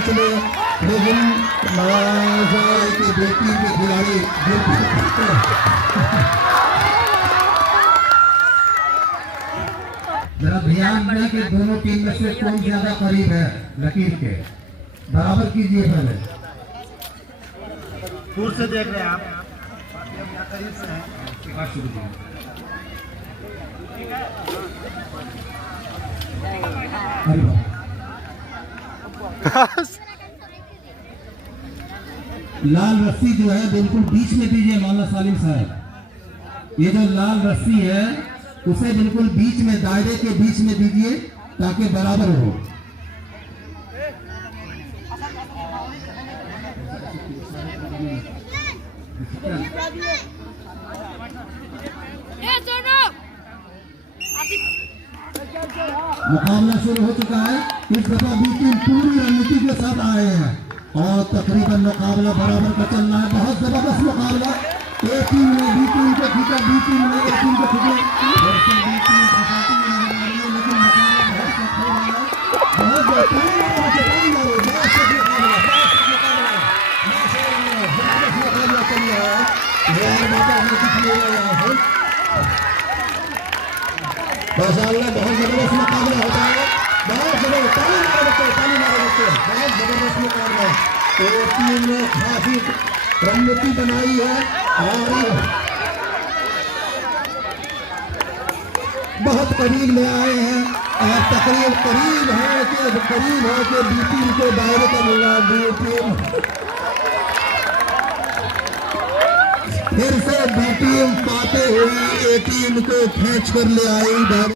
Match में, लेकिन बेटी के खिलाड़ी जरा ध्यान दें कि दोनों टीम में से कौन ज्यादा करीब है लकीर के। बराबर कीजिए पहले, दूर से देख रहे हैं आप, करीब से हैं। लाल रस्सी जो है बिल्कुल बीच में दीजिए मौलाना सालिम साहब। ये जो लाल रस्सी है उसे बिल्कुल बीच में, दायरे के बीच में दीजिए ताकि बराबर हो। मुकाबला शुरू हो चुका है। इस दफा बी टीम पूरी रणनीति के साथ आए हैं और तकरीबन मुकाबला बराबर का चल रहा है। बहुत जबरदस्त मुकाबला। ए टीम ने बी टीम को खींचा, बी टीम ने ए टीम को खींचा, लेकिन मुकाबला बहुत सख्त हो रहा है। बहुत बेहतरीन मुकाबला चल रहा है। माशाअल्लाह बहुत जबरदस्त मुकाबला होता है, बहुत जबरदस्त। ताली मारो बच्चे, बहुत जबरदस्त मुकाबला। तो टीम ने काफी रणनीति बनाई है और बहुत करीब ले आए हैं और करीब है कि बी टीम को दायरे का मिला। बी टीम फिर से बी टीम पाते हुई ए टीम को खींच कर ले आई।